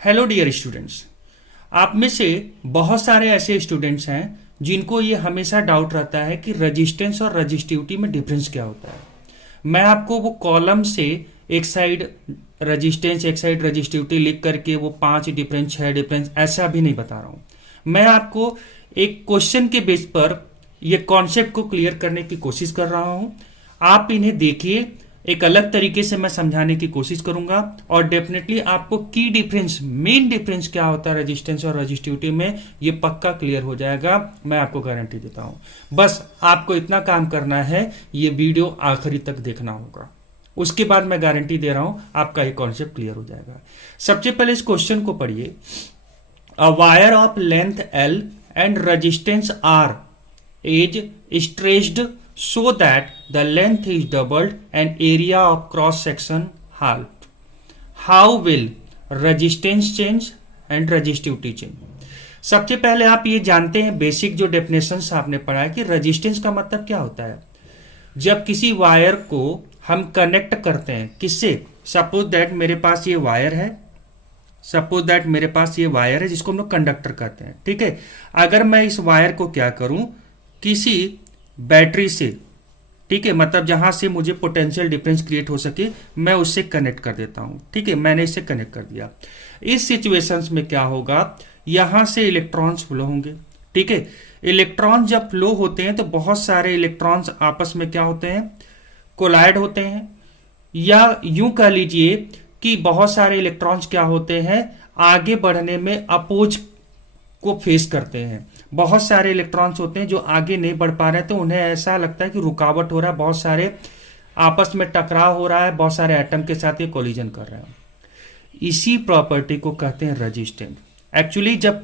Hello dear students. आप में से बहुत सारे ऐसे स्टूडेंट्स हैं जिनको ये हमेशा डाउट रहता है कि रजिस्टेंस और रजिस्टिविटी में डिफरेंस क्या होता है। मैं आपको वो कॉलम से एक साइड रजिस्टेंस एक साइड रजिस्टिविटी लिख करके वो 5 डिफरेंस 6 डिफरेंस ऐसा भी नहीं बता रहा हूँ। मैं आपको एक क्वेश्चन के बेस पर ये कॉन्सेप्ट को क्लियर करने की कोशिश कर रहा हूँ। आप इन्हें देखिए, एक अलग तरीके से मैं समझाने की कोशिश करूंगा और डेफिनेटली आपको की डिफरेंस मेन डिफरेंस क्या होता है रजिस्टेंस और रजिस्टिविटी में ये पक्का क्लियर हो जाएगा। मैं आपको गारंटी देता हूं। बस आपको इतना काम करना है, ये वीडियो आखिरी तक देखना होगा। उसके बाद मैं गारंटी दे रहा हूं आपका ये कॉन्सेप्ट क्लियर हो जाएगा। सबसे पहले इस क्वेश्चन को पढ़िए। A wire of length L and resistance R is stretched so that the length is doubled and area of cross section halved. How will resistance change and resistivity change? सबसे पहले आप ये जानते हैं, बेसिक जो definitions आपने पढ़ा है कि रेजिस्टेंस का मतलब क्या होता है। जब किसी वायर को हम कनेक्ट करते हैं किससे, सपोज दैट मेरे पास ये वायर है, जिसको हम लोग कंडक्टर कहते हैं। ठीक है, अगर मैं इस वायर को क्या करूं, किसी बैटरी से, ठीक है, मतलब जहां से मुझे पोटेंशियल डिफरेंस क्रिएट हो सके मैं उससे कनेक्ट कर देता हूं। ठीक है, मैंने इसे कनेक्ट कर दिया। इस सिचुएशंस में क्या होगा, यहां से इलेक्ट्रॉन्स फ्लो होंगे। ठीक है, इलेक्ट्रॉन जब फ्लो होते हैं तो बहुत सारे इलेक्ट्रॉन्स आपस में क्या होते हैं, कोलाइड होते हैं, या यूं कह लीजिए कि बहुत सारे इलेक्ट्रॉन्स क्या होते हैं, आगे बढ़ने में अपोज को फेस करते हैं। बहुत सारे इलेक्ट्रॉन्स होते हैं जो आगे नहीं बढ़ पा रहे हैं, तो उन्हें ऐसा लगता है कि रुकावट हो रहा है, बहुत सारे आपस में टकराव हो रहा है, बहुत सारे एटम के साथ ये कोलिजन कर रहे हैं। इसी प्रॉपर्टी को कहते हैं रेजिस्टेंस। एक्चुअली जब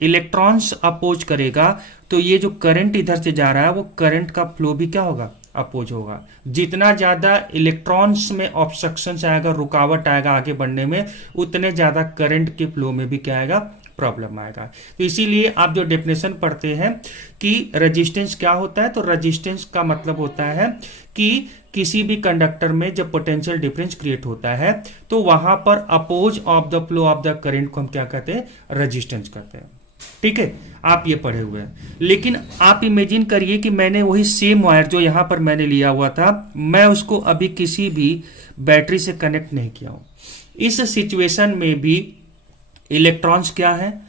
इलेक्ट्रॉन्स अपोज करेगा तो ये जो करंट इधर से जा रहा है वो करंट का फ्लो भी क्या होगा, अपोज होगा। जितना ज्यादा इलेक्ट्रॉन्स में ऑब्स्ट्रक्शन आएगा, रुकावट आएगा आगे बढ़ने में, उतने ज्यादा करंट के फ्लो में भी क्या आएगा, प्रॉब्लम आएगा। तो इसीलिए आप जो डेफिनेशन पढ़ते हैं कि रेजिस्टेंस क्या होता है, तो रेजिस्टेंस का मतलब होता है कि किसी भी कंडक्टर में जब पोटेंशियल डिफरेंस क्रिएट होता है तो वहां पर oppose of the flow of the current को हम क्या कहते हैं, रेजिस्टेंस कहते हैं। ठीक है, आप ये पढ़े हुए हैं। लेकिन आप इमेजिन करिए कि मैंने वही सेम वायर जो यहां पर मैंने लिया हुआ था, मैं उसको अभी किसी भी बैटरी से कनेक्ट नहीं किया हूं। इस सिचुएशन में भी इलेक्ट्रॉन्स क्या है,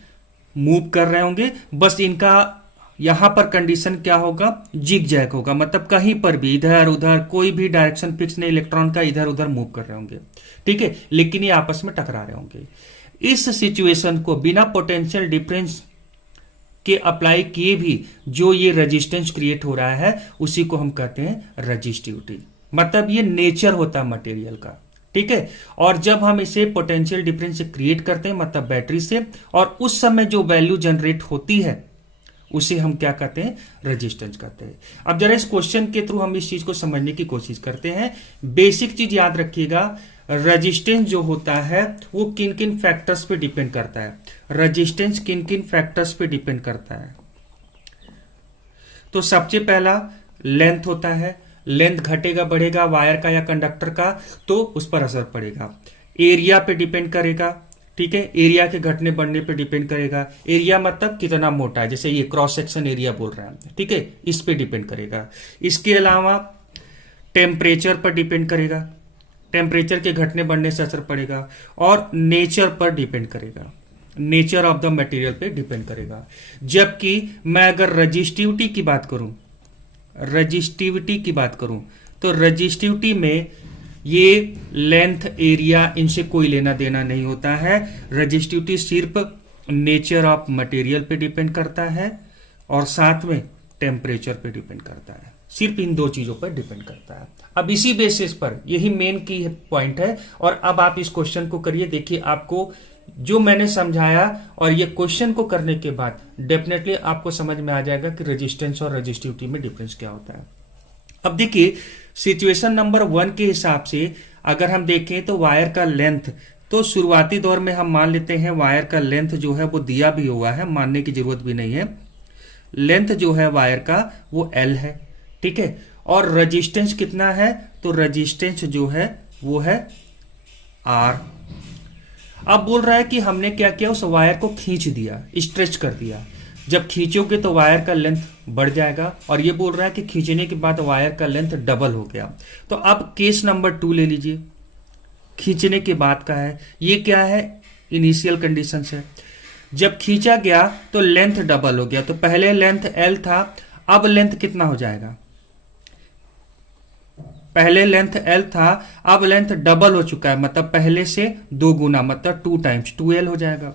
मूव कर रहे होंगे, बस इनका यहां पर कंडीशन क्या होगा, जिग जैग होगा, मतलब कहीं पर भी इधर उधर कोई भी डायरेक्शन फिक्स नहीं, इलेक्ट्रॉन का इधर उधर मूव कर रहे होंगे। ठीक है, लेकिन ये आपस में टकरा रहे होंगे। इस सिचुएशन को बिना पोटेंशियल डिफरेंस के अप्लाई किए भी जो ये रेजिस्टेंस क्रिएट हो रहा है उसी को हम कहते हैं रेजिस्टिविटी। मतलब ये नेचर होता है मटेरियल का। ठीक है, और जब हम इसे पोटेंशियल डिफरेंस से क्रिएट करते हैं मतलब बैटरी से, और उस समय जो वैल्यू जनरेट होती है उसे हम क्या कहते हैं, रेजिस्टेंस कहते हैं। अब जरा इस क्वेश्चन के थ्रू हम इस चीज को समझने की कोशिश करते हैं। बेसिक चीज याद रखिएगा, रेजिस्टेंस जो होता है वो किन किन फैक्टर्स पे डिपेंड करता है। रेजिस्टेंस किन किन फैक्टर्स पे डिपेंड करता है, तो सबसे पहला लेंथ होता है। लेंथ घटेगा बढ़ेगा वायर का या कंडक्टर का तो उस पर असर पड़ेगा। एरिया पे डिपेंड करेगा। ठीक है, एरिया के घटने बढ़ने पे डिपेंड करेगा। एरिया मतलब कितना मोटा है, जैसे ये क्रॉस सेक्शन एरिया बोल रहा है। ठीक है, इस पे डिपेंड करेगा। इसके अलावा टेम्परेचर पर डिपेंड करेगा, टेम्परेचर के घटने बढ़ने से असर पड़ेगा। और नेचर पर डिपेंड करेगा, नेचर ऑफ द मटेरियल पे डिपेंड करेगा। जबकि मैं अगर रजिस्टिविटी की बात करूं तो रजिस्टिविटी में ये लेंथ एरिया इनसे कोई लेना देना नहीं होता है। रजिस्टिविटी सिर्फ नेचर ऑफ मटेरियल पे डिपेंड करता है और साथ में टेम्परेचर पे डिपेंड करता है। सिर्फ इन दो चीजों पर डिपेंड करता है। अब इसी बेसिस पर यही मेन की पॉइंट है। और अब आप इस क्वेश्चन को करिए, देखिए आपको जो मैंने समझाया और ये क्वेश्चन को करने के बाद डेफिनेटली आपको समझ में आ जाएगा कि रेजिस्टेंस और रेजिस्टिविटी में डिफरेंस क्या होता है। अब देखिए सिचुएशन नंबर 1 के हिसाब से अगर हम देखें तो वायर का लेंथ, तो शुरुआती दौर में हम मान लेते हैं वायर का लेंथ जो है वो दिया भी हुआ है, मानने की जरूरत भी नहीं है। लेंथ जो है वायर का वो L है। ठीक है, और रेजिस्टेंस कितना है, तो रेजिस्टेंस जो है वो है R। अब बोल रहा है कि हमने क्या किया, उस वायर को खींच दिया, स्ट्रेच कर दिया। जब खींचोगे तो वायर का लेंथ बढ़ जाएगा, और ये बोल रहा है कि खींचने के बाद वायर का लेंथ डबल हो गया। तो अब केस नंबर 2 ले लीजिए, खींचने के बाद का है। ये क्या है, इनिशियल कंडीशन है। जब खींचा गया तो लेंथ डबल हो गया। तो पहले लेंथ L था, अब लेंथ कितना हो जाएगा, पहले लेंथ L था, अब लेंथ डबल हो चुका है, मतलब पहले से 2 गुना, मतलब 2 टाइम्स 2L हो जाएगा।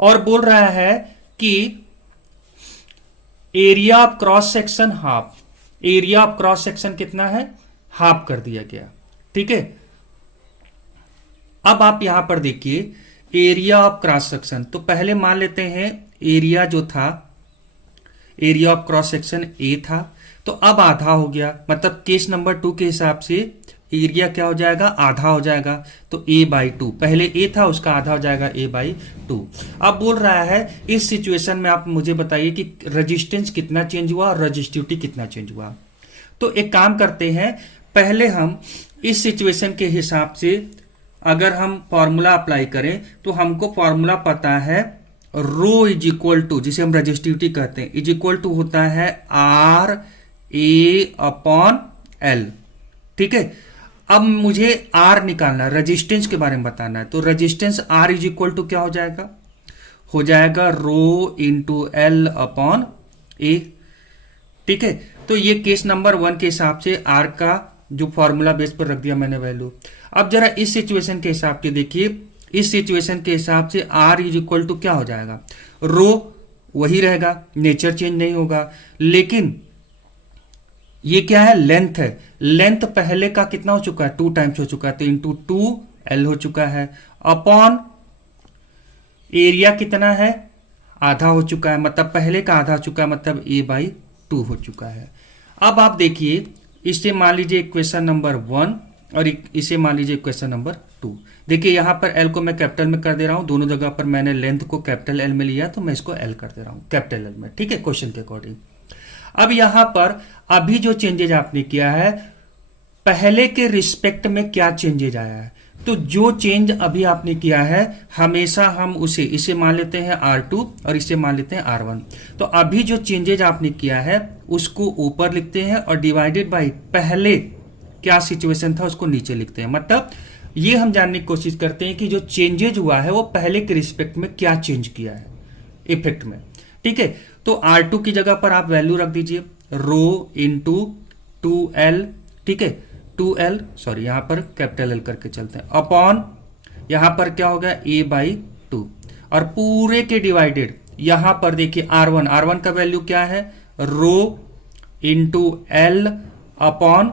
और बोल रहा है कि area of cross section half, area of cross section कितना है, हाफ कर दिया गया। ठीक है, अब आप यहां पर देखिए एरिया ऑफ क्रॉस सेक्शन, तो पहले मान लेते हैं एरिया जो था, area of cross section A था, तो अब आधा हो गया, मतलब केस नंबर 2 के हिसाब से एरिया क्या हो जाएगा, आधा हो जाएगा। तो A/2, पहले ए था उसका आधा हो जाएगा A/2। अब बोल रहा है इस सिचुएशन में आप मुझे बताइए कि रेजिस्टेंस कितना चेंज हुआ और रेजिस्टिविटी कितना चेंज हुआ। तो एक काम करते हैं, पहले हम इस सिचुएशन के हिसाब से अगर हम फॉर्मूला अप्लाई करें तो हमको फॉर्मूला पता है, रो इज इक्वल टू, जिसे हम रेजिस्टिविटी कहते हैं, इज इक्वल टू होता है RA/L। ठीक है, अब मुझे R निकालना, रेजिस्टेंस के बारे में बताना है। तो resistance R is equal to क्या हो जाएगा, हो जाएगा रो इंटू L/A। ठीक है, तो ये केस नंबर 1 के हिसाब से R का जो फॉर्मूला बेस पर रख दिया मैंने वैल्यू। अब जरा इस सिचुएशन के हिसाब से देखिए, इस सिचुएशन के हिसाब से R इज इक्वल टू क्या हो जाएगा, रो वही रहेगा, नेचर चेंज नहीं होगा, लेकिन ये क्या है, लेंथ है। लेंथ पहले का कितना हो चुका है, 2 टाइम्स हो चुका है, तो इंटू 2L हो चुका है, अपॉन एरिया कितना है, आधा हो चुका है, मतलब पहले का आधा हो चुका है, मतलब A/2 हो चुका है। अब आप देखिए, इसे मान लीजिए इक्वेशन नंबर 1 और इसे मान लीजिए इक्वेशन नंबर 2। देखिए यहां पर L को मैं कैपिटल में कर दे रहा हूं, दोनों जगह पर मैंने लेंथ को कैपिटल L में लिया, तो मैं इसको L कर दे रहा हूं कैपिटल L में। ठीक है, क्वेश्चन के अकॉर्डिंग। अब यहां पर अभी जो चेंजेज आपने किया है, पहले के रिस्पेक्ट में क्या चेंजेज आया है, तो जो चेंज अभी आपने किया है हमेशा हम इसे मान लेते हैं R2 और इसे मान लेते हैं R1। तो अभी जो चेंजेज आपने किया है उसको ऊपर लिखते हैं और डिवाइडेड बाय पहले क्या सिचुएशन था उसको नीचे लिखते हैं। मतलब ये हम जानने की कोशिश करते हैं कि जो चेंजेज हुआ है वो पहले के रिस्पेक्ट में क्या चेंज किया है इफेक्ट में। ठीक है, तो R2 की जगह पर आप वैल्यू रख दीजिए रो इंटू 2L। ठीक है, 2L, सॉरी यहां पर कैपिटल L करके चलते हैं, अपॉन यहां पर क्या होगा A/2, और पूरे के डिवाइडेड यहां पर देखिए R1 का वैल्यू क्या है, rho into L upon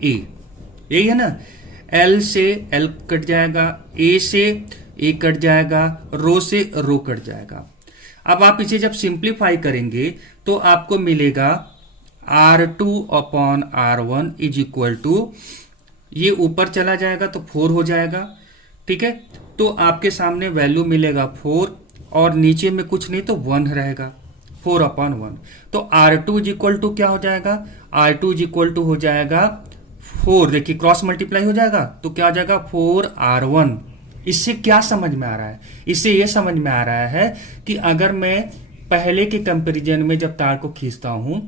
A, यही है ना। L से L कट जाएगा, A से A कट जाएगा, रो से रो कट जाएगा। अब आप इसे जब सिंप्लीफाई करेंगे तो आपको मिलेगा R2 upon R1 is equal to, ये ऊपर चला जाएगा तो 4 हो जाएगा। ठीक है, तो आपके सामने वैल्यू मिलेगा 4 और नीचे में कुछ नहीं तो 1 रहेगा, 4 अपॉन 1। तो R2 इज इक्वल टू क्या हो जाएगा, R2 इज इक्वल टू हो जाएगा 4, देखिए क्रॉस मल्टीप्लाई हो जाएगा तो क्या हो जाएगा 4R1। इससे क्या समझ में आ रहा है, इससे यह समझ में आ रहा है कि अगर मैं पहले के कंपैरिजन में जब तार को खींचता हूं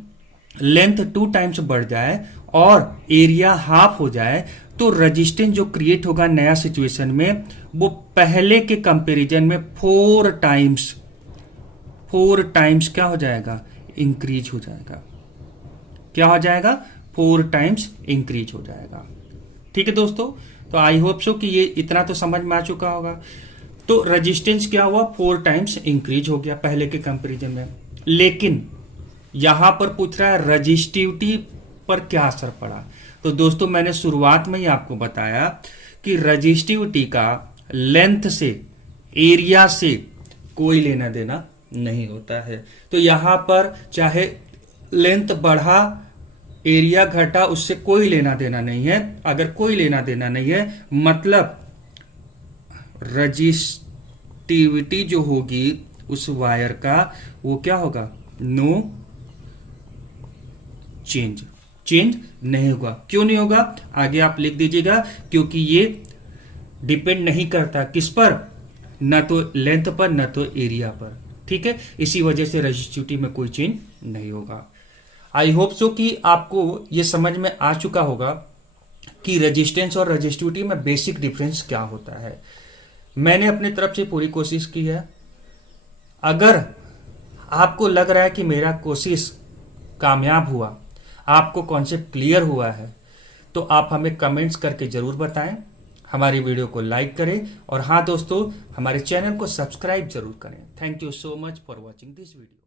लेंथ 2 टाइम्स बढ़ जाए और एरिया हाफ हो जाए तो रेजिस्टेंस जो क्रिएट होगा नया सिचुएशन में वो पहले के कंपैरिजन में 4 टाइम्स क्या हो जाएगा, इंक्रीज हो जाएगा। क्या हो जाएगा, 4 टाइम्स इंक्रीज हो जाएगा। ठीक है दोस्तों, तो आई होप सो कि ये इतना तो समझ में आ चुका होगा। तो रेजिस्टेंस क्या हुआ, 4 टाइम्स इंक्रीज हो गया पहले के कंपैरिजन में। लेकिन यहां पर पूछ रहा है रेजिस्टिविटी पर क्या असर पड़ा। तो दोस्तों मैंने शुरुआत में ही आपको बताया कि रेजिस्टिविटी का लेंथ से, एरिया से कोई लेना देना नहीं होता है। तो यहां पर चाहे लेंथ बढ़ा एरिया घटा उससे कोई लेना देना नहीं है। अगर कोई लेना देना नहीं है मतलब रेजिस्टिविटी जो होगी उस वायर का वो क्या होगा, नो चेंज नहीं होगा। क्यों नहीं होगा आगे आप लिख दीजिएगा, क्योंकि ये डिपेंड नहीं करता किस पर, न तो लेंथ पर न तो एरिया पर। ठीक है, इसी वजह से रेजिस्टिविटी में कोई चेंज नहीं होगा। आई होप सो कि आपको ये समझ में आ चुका होगा कि रेजिस्टेंस और रेजिस्टिविटी में बेसिक डिफरेंस क्या होता है। मैंने अपनी तरफ से पूरी कोशिश की है। अगर आपको लग रहा है कि मेरा कोशिश कामयाब हुआ, आपको कॉन्सेप्ट क्लियर हुआ है, तो आप हमें कमेंट्स करके जरूर बताएं, हमारी वीडियो को लाइक करें और हाँ दोस्तों, हमारे चैनल को सब्सक्राइब जरूर करें। Thank you so much for watching this video.